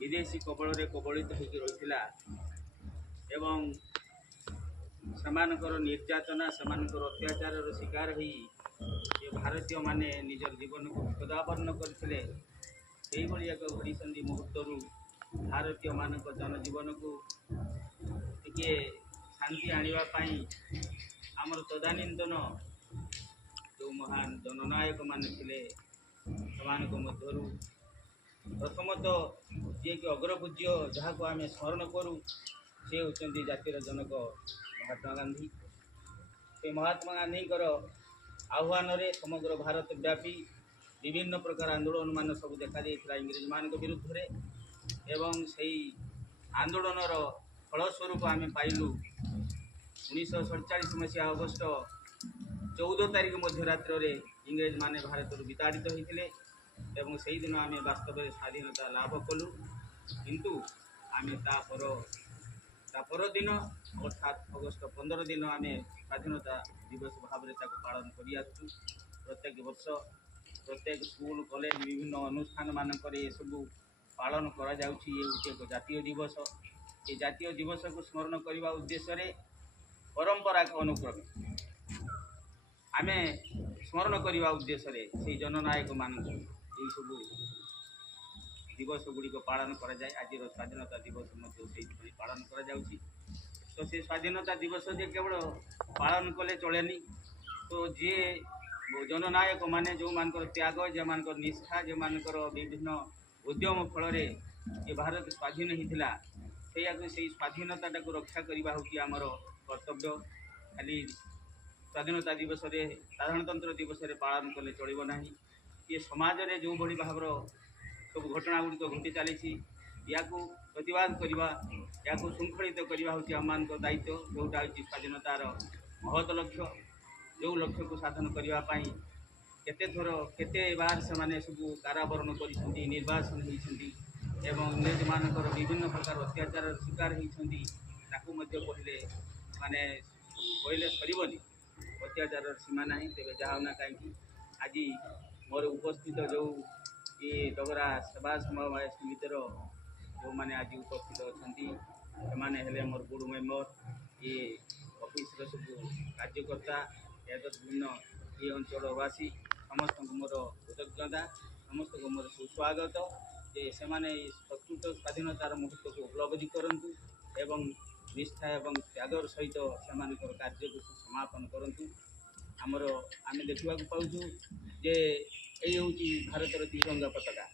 विदेशी कबल कबलित होकर रही एवं सेमानकर निर्यातना सेमानकर अत्याचार शिकार हो भारतीय माने निजर जीवन को विपदापन्न करते एक घड़ीसंधि मुहूर्त भारतीय मान जनजीवन को टिके शांति आने आमर तदानीतन जो महान जननायक माने थे मध्य प्रथमतः जी कि अग्रपूज्य जहाँ को आम स्मरण करूँ से होती जातिर जनक महात्मा गांधी। से महात्मा गांधी आह्वान रे समग्र भारत व्यापी विभिन्न प्रकार आंदोलन मान सब देखा इंग्रेज मान विरुद्ध रे एवं से आंदोलन फलस्वरूप आम पाइलु 1947 मसीहा अगस्ट 14 तारिख मध्यरात्र रे इंग्रेज माने भारत विताड़ित होते एवं से दिन आम वास्तव स्वाधीनता लाभ कलु किंतु आम तापर दिन अर्थात अगस्ट 15 दिन आम स्वाधीनता दिवस भाव में पालन कर प्रत्येक वर्ष प्रत्येक स्कूल कॉलेज विभिन्न अनुष्ठान मानक सब पालन करा एक जातीय दिवस। ये जातीय दिवस को स्मरण करने उद्देश्य परंपरा अनुक्रमे आम स्मरण करने उद्देश्य से जननायक मान सब दिवस गुड़िक पालन कराए। आज स्वाधीनता दिवस पालन करा तो से स्वाधीनता दिवस जे केवल पालन कले चलेनी तो जी जननायक माने जो मानकर त्याग जो मानकर निष्ठा जो मानकर विभिन्न उद्यम फल ये भारत स्वाधीन होता से स्वाधीनता को रक्षा करने हूँ आमर कर्तव्य। खाली स्वाधीनता दिवस साधारणतंत्र दिवस पालन कले चलो ना ये समाज में जो भाई भाव सब घटना गुड़िक घटी चली या प्रतिवाद करवा या श्रृंखलित करवा हूँ आम मान दायित्व जोटा हूँ स्वाधीनतार महत लक्ष्य जो लक्ष्य को साधन करने केते थर केते बार से माने सब कारावरण कर निर्वासन होती इंग्रेज मानकर विभिन्न प्रकार अत्याचार शिकार होती कहले माने कहले सरबनी अत्याचार सीमा ना तेज जहाँ ना कहीं आज मोर उपस्थित जो ये डगरा सेवा समवाय समितिर जो मैंने आज उपस्थित अच्छा से मोर बोर्ड मेम्बर ये ऑफिस सब कार्यकर्ता या विभिन्न ये अंचलवासी समस्त मोर कृतज्ञता समस्त को मोर सुस्वागत जे से प्रकृत स्वाधीनतार मुहूर्त को उपलब्धि करूँ एवं निष्ठा एवं त्यागर सहित से कार्य को समापन करूँ। आमर आम देखा पाऊँ जे यही हूँ भारतर तिरंगा पताका।